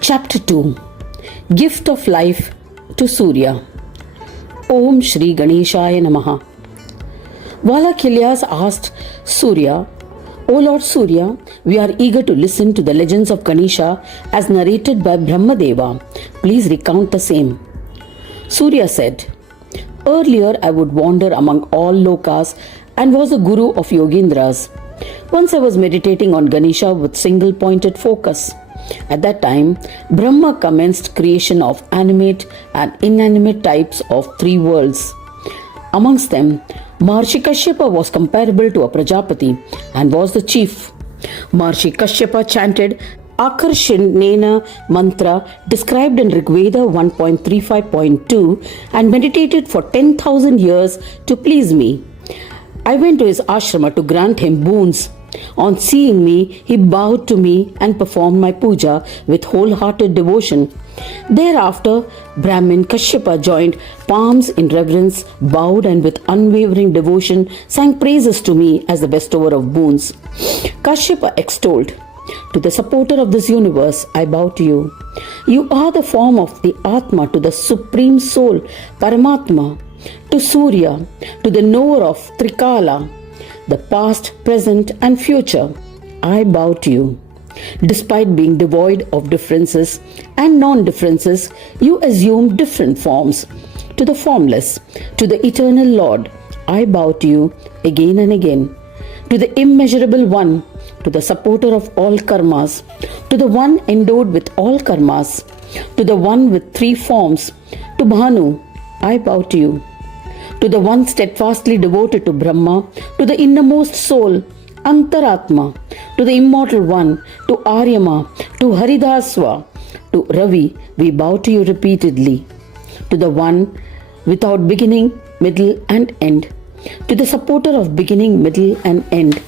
Chapter 2 Gift of Life to Surya. Om Shri Ganeshaya Namaha. Balak Elias asked Surya, O Lord Surya, we are eager to listen to the legends of Ganesha as narrated by Brahma Deva. Please recount the same. Surya said, Earlier I would wander among all lokas and was the guru of Yogendras. Once I was meditating on Ganesha with single-pointed focus. At that time, Brahma commenced creation of animate and inanimate types of three worlds. Amongst them, Maharshi Kashyapa was comparable to a Prajapati and was the chief. Maharshi Kashyapa chanted Akarshanena mantra described in Rigveda 1.35.2 and meditated for 10,000 years to please me. I went to his ashrama to grant him boons. On seeing me, he bowed to me and performed my puja with wholehearted devotion. Thereafter, Brahmin Kashyapa joined palms in reverence, bowed and with unwavering devotion sang praises to me as the bestower of boons. Kashyapa extolled, To the supporter of this universe, I bow to you. You are the form of the Atma to the Supreme Soul, Paramatma, to Surya, to the knower of Trikala, the past, present and future. I bow to you. Despite being devoid of differences and non-differences, you assume different forms. To the formless, to the eternal Lord, I bow to you again and again. To the immeasurable one, to the supporter of all karmas, to the one endowed with all karmas, to the one with three forms, to Bhanu, I bow to you. To the one steadfastly devoted to Brahma, to the innermost soul, Antaratma, to the immortal one, to Aryama, to Haridaswa, to Ravi, we bow to you repeatedly. To the one without beginning, middle and end, to the supporter of beginning, middle and end,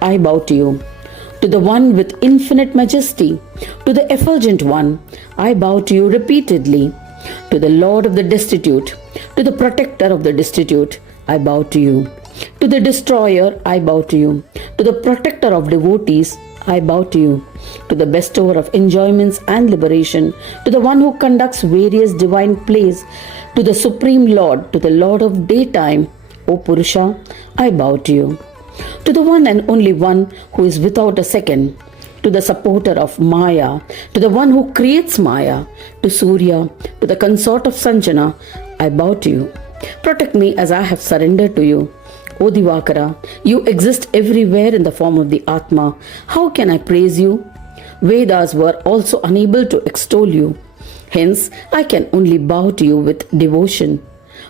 I bow to you. To the one with infinite majesty, to the effulgent one, I bow to you repeatedly. To the Lord of the destitute, to the protector of the destitute, I bow to you. To the destroyer, I bow to you. To the protector of devotees, I bow to you. To the bestower of enjoyments and liberation, to the one who conducts various divine plays, to the Supreme Lord, to the Lord of daytime, O Purusha, I bow to you. To the one and only one who is without a second, to the supporter of Maya, to the one who creates Maya, to Surya, to the consort of Sanjana, I bow to you. Protect me as I have surrendered to you. O Divakara, you exist everywhere in the form of the Atma. How can I praise you? Vedas were also unable to extol you. Hence, I can only bow to you with devotion.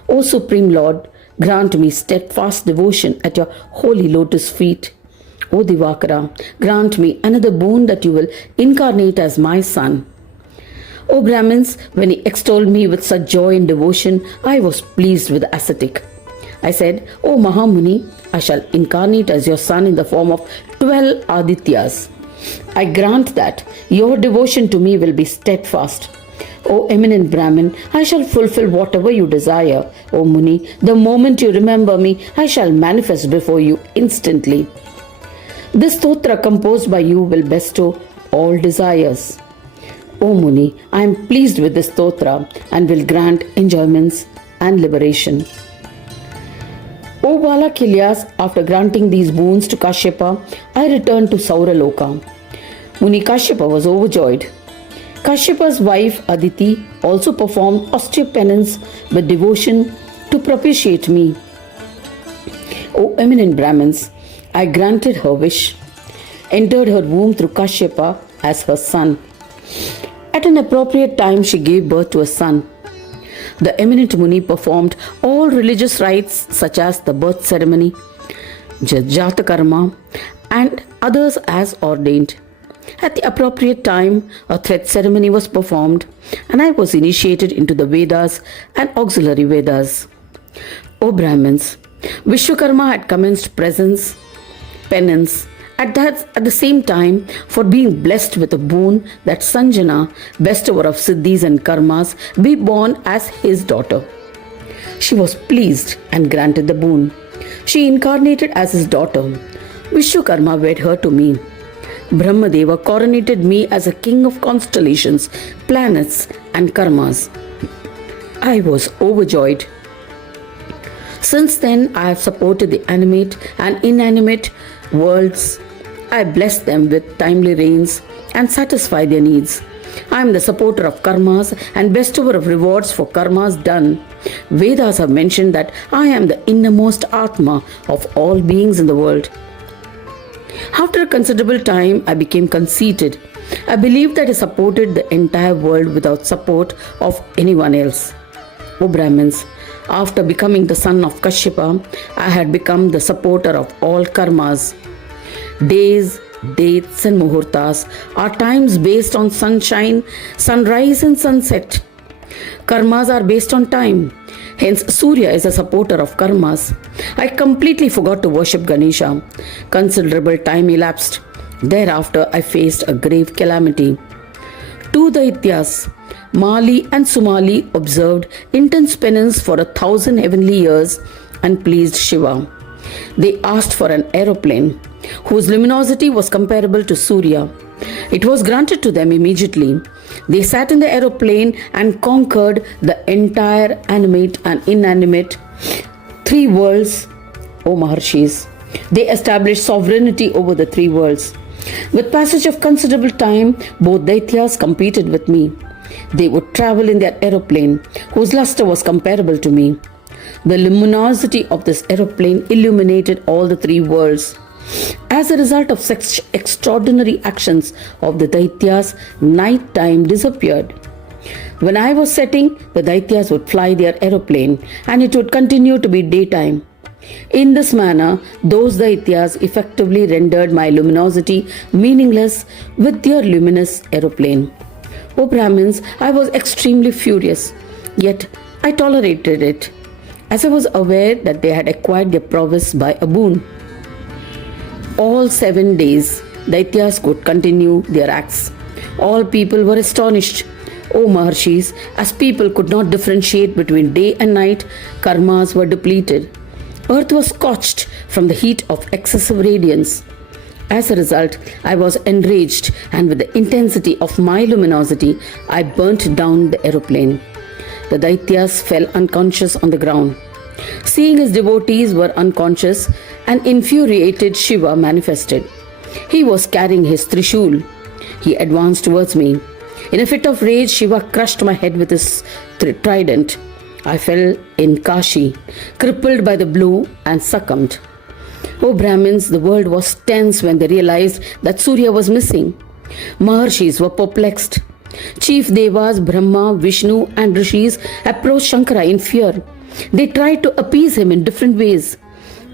O Supreme Lord, grant me steadfast devotion at your holy lotus feet. O Divakara, grant me another boon that you will incarnate as my son. O Brahmins, when he extolled me with such joy and devotion, I was pleased with the ascetic. I said, O Mahamuni, I shall incarnate as your son in the form of 12 Adityas. I grant that your devotion to me will be steadfast. O eminent Brahmin, I shall fulfill whatever you desire. O Muni, the moment you remember me, I shall manifest before you instantly. This stotra composed by you will bestow all desires. O Muni, I am pleased with this stotra and will grant enjoyments and liberation. O Balak Elias, after granting these boons to Kashyapa, I returned to Sauraloka. Muni Kashyapa was overjoyed. Kashyapa's wife Aditi also performed austere penance with devotion to propitiate me. O eminent Brahmins, I granted her wish, entered her womb through Kashyapa as her son. At an appropriate time, she gave birth to a son. The eminent Muni performed all religious rites such as the birth ceremony, Jata Karma, and others as ordained. At the appropriate time, a thread ceremony was performed, and I was initiated into the Vedas and auxiliary Vedas. O Brahmins, Vishwakarma had commenced presence, penance, at the same time for being blessed with a boon that Sanjana, bestower of siddhis and karmas, be born as his daughter. She was pleased and granted the boon. She incarnated as his daughter. Vishwakarma wed her to me. Brahmadeva coronated me as a king of constellations, planets, and karmas. I was overjoyed. Since then, I have supported the animate and inanimate worlds. I bless them with timely rains and satisfy their needs. I am the supporter of karmas and bestower of rewards for karmas done. Vedas have mentioned that I am the innermost Atma of all beings in the world. After a considerable time, I became conceited. I believed that I supported the entire world without support of anyone else. O Brahmins, after becoming the son of Kashyapa, I had become the supporter of all karmas. Days, dates and muhurtas are times based on sunshine, sunrise and sunset. Karmas are based on time. Hence, Surya is a supporter of karmas. I completely forgot to worship Ganesha. Considerable time elapsed. Thereafter, I faced a grave calamity. Two Adityas, Mali and Sumali, observed intense penance for 1,000 heavenly years and pleased Shiva. They asked for an aeroplane whose luminosity was comparable to Surya. It was granted to them immediately. They sat in the aeroplane and conquered the entire animate and inanimate three worlds, O Maharshis. They established sovereignty over the three worlds. With passage of considerable time, both Daityas competed with me. They would travel in their aeroplane, whose luster was comparable to me. The luminosity of this aeroplane illuminated all the three worlds. As a result of such extraordinary actions of the Daityas, night time disappeared. When I was setting, the Daityas would fly their aeroplane and it would continue to be daytime. In this manner, those Daityas effectively rendered my luminosity meaningless with their luminous aeroplane. O Brahmins, I was extremely furious, yet I tolerated it, as I was aware that they had acquired their prowess by a boon. All 7 days, Daityas could continue their acts. All people were astonished. O Maharshis, as people could not differentiate between day and night, karmas were depleted. Earth was scorched from the heat of excessive radiance. As a result, I was enraged, and with the intensity of my luminosity, I burnt down the aeroplane. The Daityas fell unconscious on the ground. Seeing his devotees were unconscious, an infuriated Shiva manifested. He was carrying his Trishul. He advanced towards me. In a fit of rage, Shiva crushed my head with his trident. I fell in Kashi, crippled by the blow, and succumbed. O Brahmins, the world was tense when they realized that Surya was missing. Maharshis were perplexed. Chief Devas, Brahma, Vishnu and Rishis approached Shankara in fear. They tried to appease him in different ways.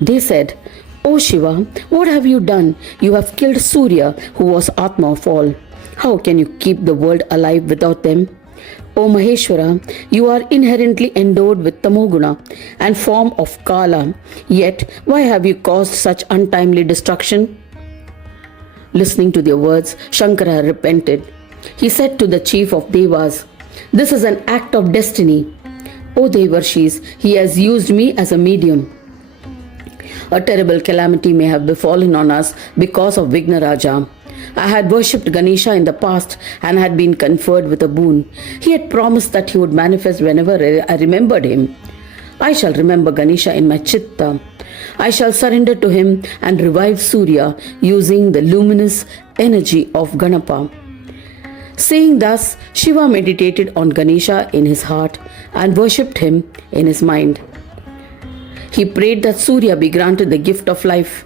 They said, O Shiva, what have you done? You have killed Surya, who was Atma of all. How can you keep the world alive without them? O Maheshwara, you are inherently endowed with Tamoguna and form of Kala, yet why have you caused such untimely destruction? Listening to their words, Shankara repented. He said to the chief of Devas, this is an act of destiny. O Devarshis, he has used me as a medium. A terrible calamity may have befallen on us because of Vignaraja. I had worshipped Ganesha in the past and had been conferred with a boon. He had promised that he would manifest whenever I remembered him. I shall remember Ganesha in my chitta. I shall surrender to him and revive Surya using the luminous energy of Ganapa. Saying thus, Shiva meditated on Ganesha in his heart and worshipped him in his mind. He prayed that Surya be granted the gift of life.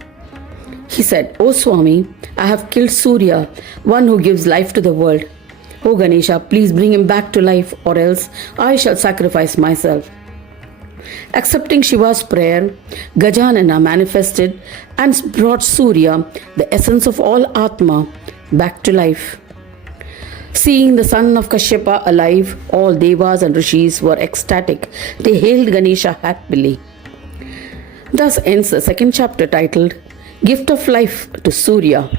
He said, O Swami, I have killed Surya, one who gives life to the world. O Ganesha, please bring him back to life, or else I shall sacrifice myself. Accepting Shiva's prayer, Gajanana manifested and brought Surya, the essence of all Atma, back to life. Seeing the son of Kashyapa alive, all Devas and Rishis were ecstatic. They hailed Ganesha happily. Thus ends the second chapter titled Gift of Life to Surya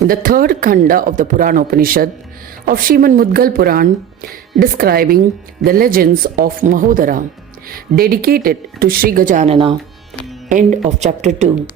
in the third Khanda of the Puran Upanishad of Srimad Mudgal Puran, describing the legends of Mahodara, dedicated to Sri Gajanana. End of chapter 2.